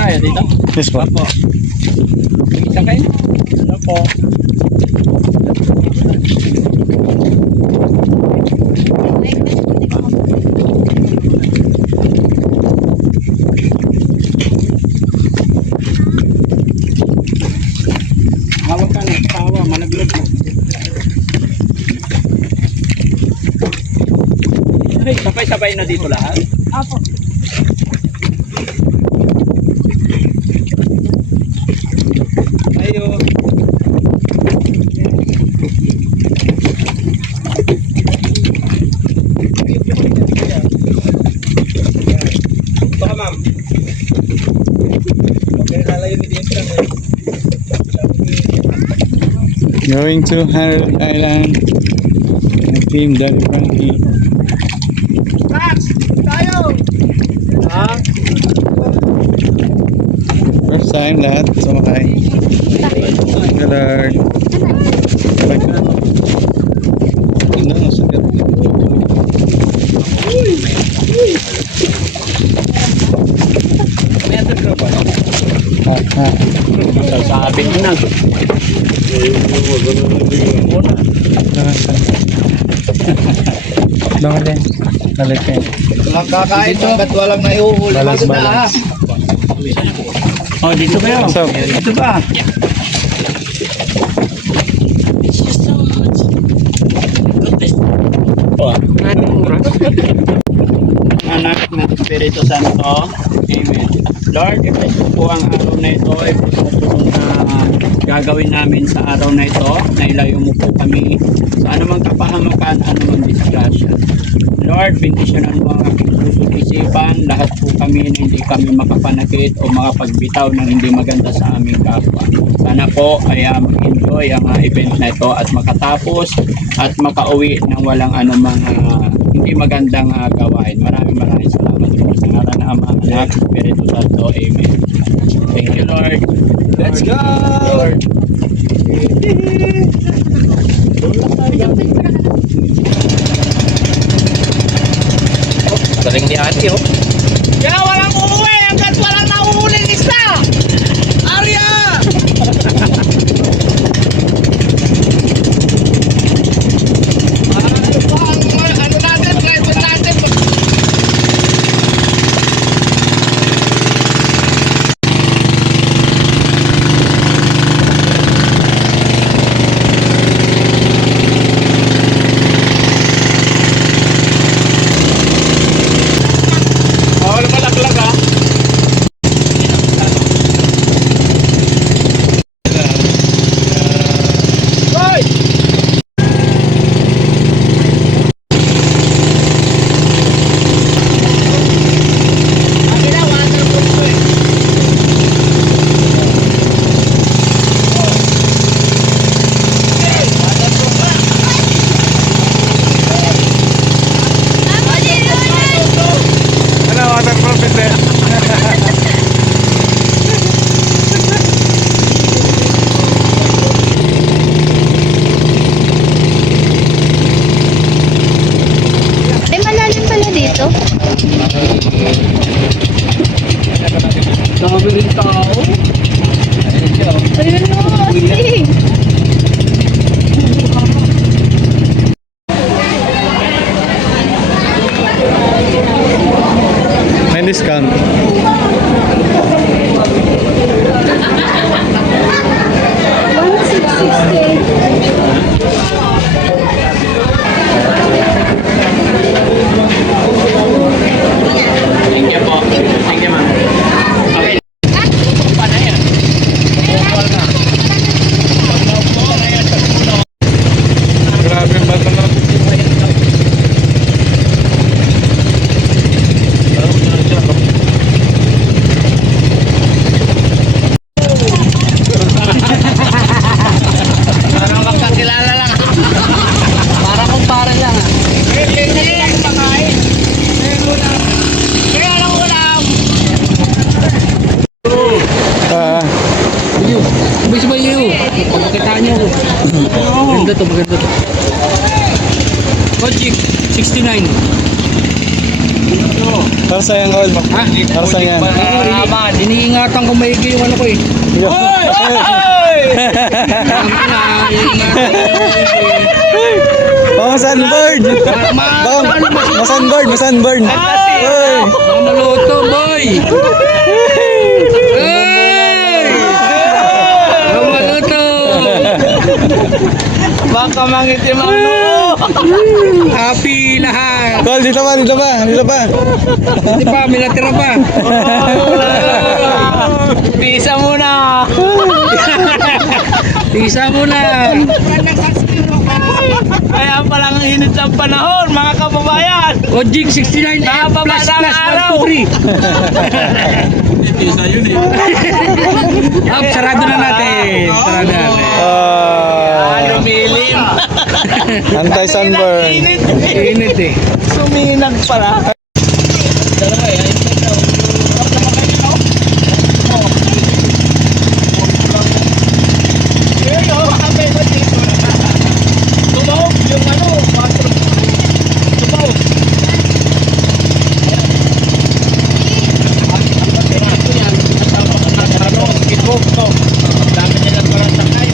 tayo dito? Yes po. Opo. Isa kayo? Ano po? Hawak ka na, tawa, malaglag mo. Ay, sabay-sabay na dito lahat? Apo. Ayo. Baka ma'am. Okay, lalayo ni Dian lang. Going to Harold Island. Team Daddy Frankie. Max, tayo! Ha? First time lahat sumakay. Thank you, Lord. Thank you. Ano, sagat. May atas ka ba? Ha. Sasabi mo na. Langan din. Balik kayo. Walang kakain hanggat walang naiuhuli. Balas. Oh, dito ba yun? So, Dito ba? Anak ng Espiritu Santo. Amen. Lord, ito po ang araw na ito. Ito po na gagawin namin sa araw na ito. Nailayo mo po kami sa anumang kapahamakan, anumang disgrasya. Lord, bendisyonan mo ang aking puso at isipan. Lahat po kami na hindi kami makapanakit o makapagbitaw ng hindi maganda sa aming kapwa. Sana po ay mag-enjoy ang event na ito at makatapos at makauwi ng walang anumang hindi magandang gawain. Maraming salamat po. Sa ngalan ng Ama, Anak, Espiritu Santo. Amen. Thank you, Lord. Let's go! Lord. Galing ni ate, oh. Kaya walang uuwi hanggat walang nauuling isa! Arya! Ano natin, driver natin? Bawal malaglag ha. Hoy! ano, waterproof hindi. Ay, malalim pala dito. Dami rin tao. Ayun o, astig. May discount. Thank you po. Thank you, ma'am. Okay. Pa na yan. Grabe yung bato na. Parang magkakilala lang. Para kung para lang. Hindi lang pakain. Kaya lang ulam. Bis ba yun? Pagkakitaan nyo. Maganda to, maganda to. Logic 69. Para sa yan, Col. Para sa yan. Tama, iniingatan ko maigi yung ano ko eh. Hoy! Tama na, iniingatan ko. Baka sunburn. Baka sunburn, sunburn. Hey! Baka maluto, boy! Hey! Baka maluto! Baka mangitim ang noo. Happy lahat! Col, dito pa, dito pa, dito pa. Hindi pa, may natira pa. Pisa muna. Tisa mo na. Kaya palang init ng panahon, mga kababayan. O Jig 69 Nakababa plus na ang plus araw. 1, 2, 3. Up, sarado na natin. Sarado na natin. Lumilim. Anti-sunburn. Init. Init eh. Suminag pala. Tumawag yung ano, bathroom. Tumawag. Dami nilang parang sakay.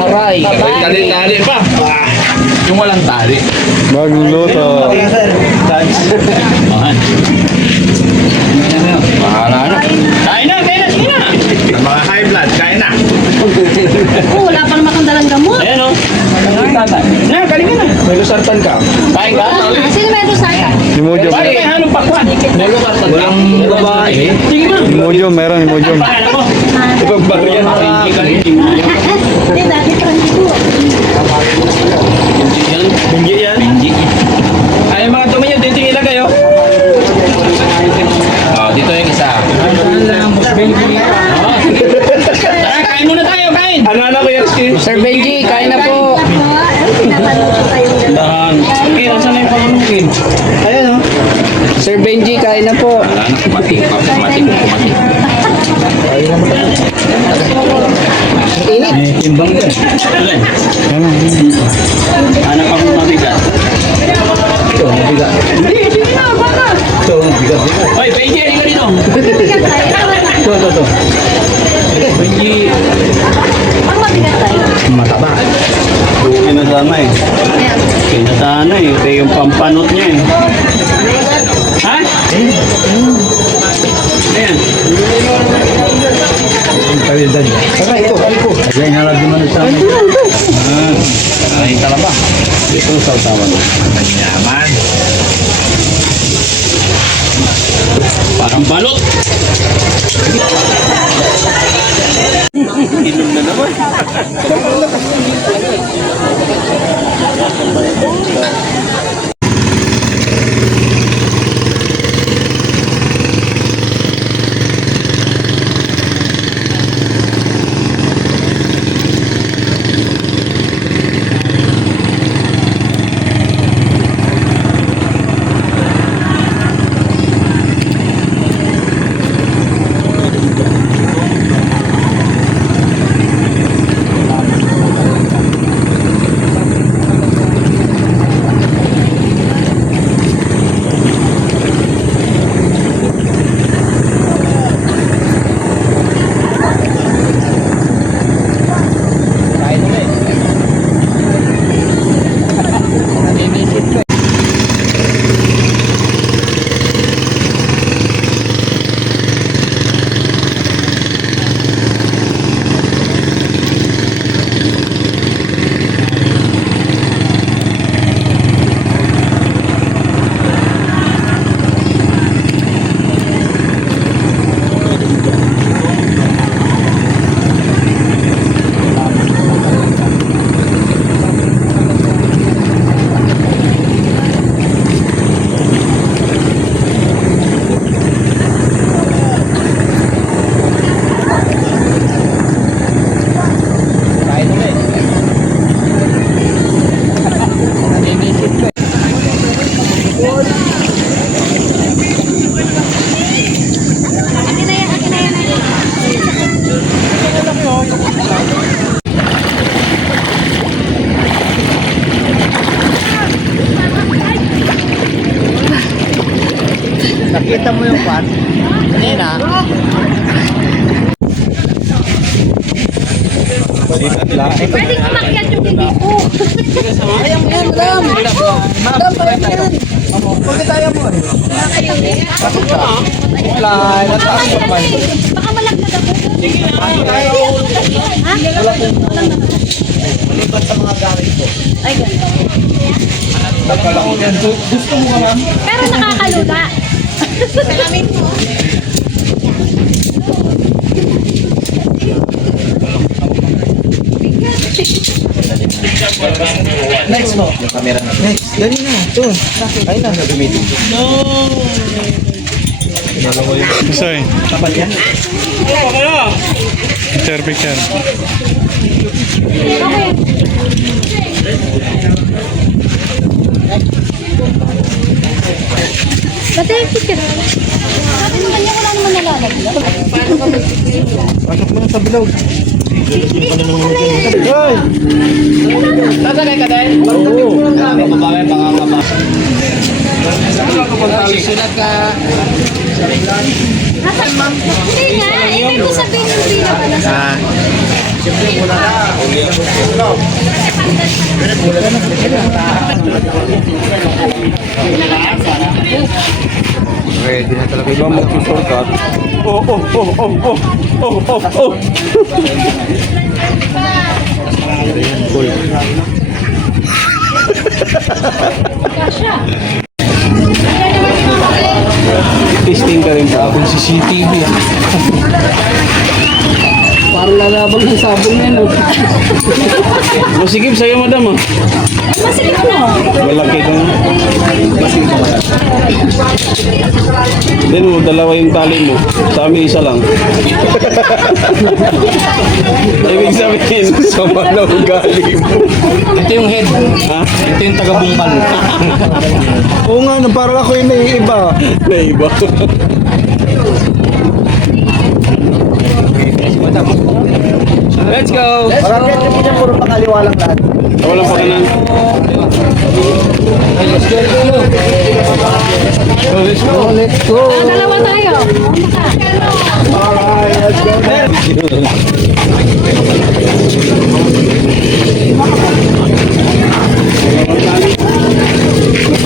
Aray. Tali-tali pa. Yung walang tali. Magluluto. Bahala na. Kain na, sige na. Ang mga high blood, kain na. Wala pa naman kang dalang gamot. Ayan o. Na, kain ka na. May lusartan ka. Kain ka? Sino may rusaya? Yung Mojum. Bakit may halong pakwan? May lusartan ka. Walang babae. Sige na. Yung Mojum, meron yung Mojum. Paano mo? Ibang-bariyan. Hindi ka rin. Hindi, dati franco. Bingi yan. Bingi. Ay, mga tumayo, dito yung ilagay o. Dito yung isa. Tara, kain muna tayo, kain. Ano na ko yung Sir Benji, kain na po. Pinapanood ko tayo. Dahan. Okay, nasa na yung pangulungin? Ayan o. Sir Benji, kain na po. Kumating. Timbang ka. Anak ako mabigat. Ito, mabigat. Hindi na, baka. Ito, mabigat. Hoy, Benji, halika dito. Ito. Benji. Ang mabigat tayo. Mataba. Kinasama eh. Kinasama eh. Ito yung pampanot niya eh. Ha? Ayan. Kalidad. Ito. Ayan, harap di man sa amin. Ay, talaba. Ito sa utawan. Yaman. Parang balot. Inom na naman. nakita mo yung pan. Kanina. Pwede umakyat yung hindi ko. Ayaw mo yan, madam. Madam, ayaw mo yan. Bakit ayaw mo? Fly, nataas naman. Baka malaglag ako. Ha? Malipat sa mga galing ko. Ay, ganun. Gusto mo alam? Pero nakakalula. Salamin mo. Next mo. Yung camera na. Next. Dali na. Ito. Ayun na. Gagamitin. Sorry. Kapal yan. Picture, picture. Dati yung picture. Sabi mo kanya wala naman nalalaglag. Pasok mo na sa bilog. Hoy! Sasakay ka din? Oo. Mababae, baka mababa. Sulat ka. Hindi nga, ibig ko sabihin yung pila pala sa... Siyempre muna na. Ready na talaga yung magsusurkat. Testing ka rin pa. Kung CCTV ah. Parang lalabang ng sabong na yun. Masigib sa'yo, madam. Masigit mo. Malaki kang... Then mo, dalawa yung tali mo. Sa amin, isa lang. Ibig sabihin, sama na ugali mo. Ito yung head. Ha? Ito yung taga-bungkal. Oo nga, parang ako yung naiiba. Naiiba. Let's go! Parang yan yung pinang puro pakaliwa lang lahat. Wala pa kanan. Let's go! Let's go! Dalawa tayo.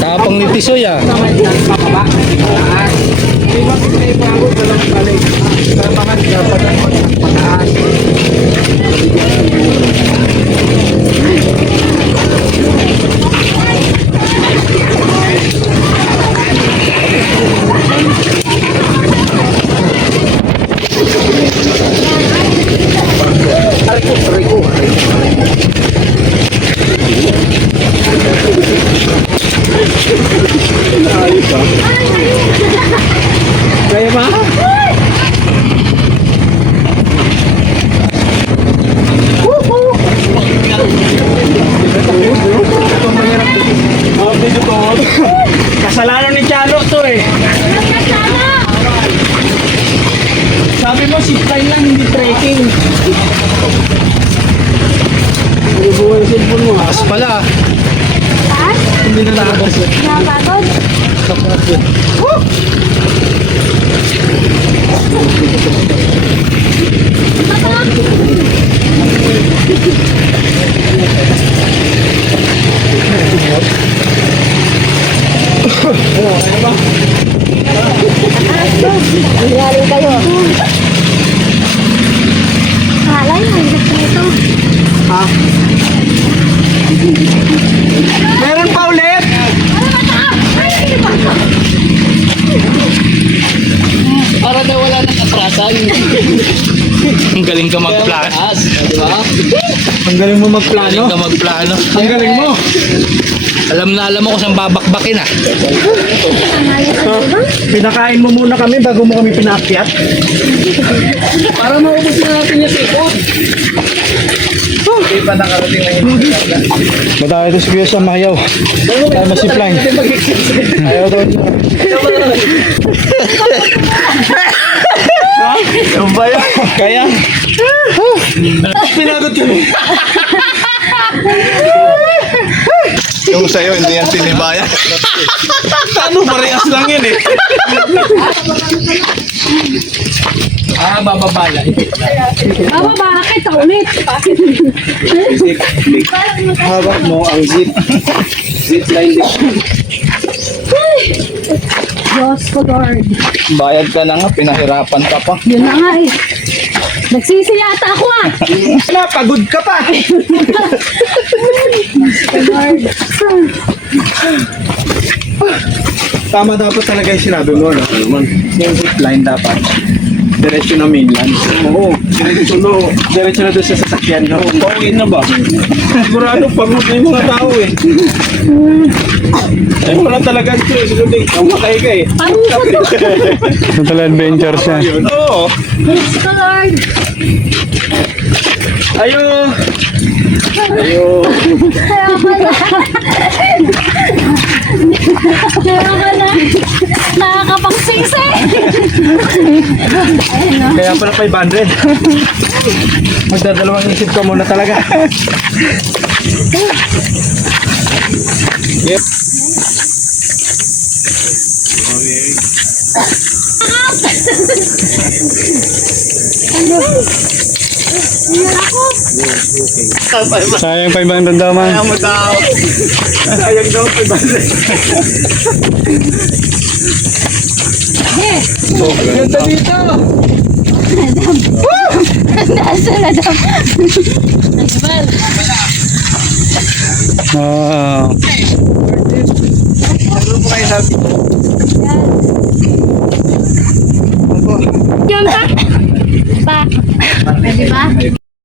Tapang ni Tisoy ah. Kaya ba? Kasalanan ni Chalo to eh. Sabi mo, zipline lang, hindi trekking. Bubuhay yung cellphone mo. Taas pala. Taas? Hindi na nakabas. Nakapagod? Nangyari kayo. Alay, ang ito. Meron pa ulit! Para daw wala nang atrasan. Ang galing ka magplano. Diba? Ang galing mo magplano. Galing ka magplano. Ang galing mo. Alam mo kung saan babakbakin ah. Pinakain mo muna kami bago mo kami pinaakyat. Para maubos na natin yung sikot. Hindi pa nakarating na yung Matay ito si Kuya sa mayaw. Tayo masipline. Ayaw daw niya. Yung bayan. Kaya? Pinagot kami. Yung sa'yo, hindi yan tinibayan. Ano, parehas lang yun eh. Bababala. Mama, bakit? Ulit. Hawak mo ang zip. Zip line din. Diyos ko, Lord. Bayad ka na nga, pinahirapan ka pa. Yun na nga eh. Nagsisi yata ako ah. Wala, pagod ka pa. Lord. Tama dapat talaga yung sinabi mo, no? Yung zip line dapat. Diretso na mainland. Oo, diretso na doon sa sasakyan, no? Pauwi na ba? Sigurado, pagod na yung mga tao eh. Ay, wala talaga ito eh. Siguro din, kamakay ka eh. Ano sa to? Total adventure siya. Oo. Diyos ko, Lord. Ayo! Kaya pala. Kaya pala. Nakakapangsisi. Kaya pala 500. Magdadalawang isip ka muna talaga. Yep. Sayang 500 daw man. Sayang mo daw. Sayang daw 500. Ganda dito. Nasa na daw. Ano po kayo sabi? Yan pa. Pa. Di ba?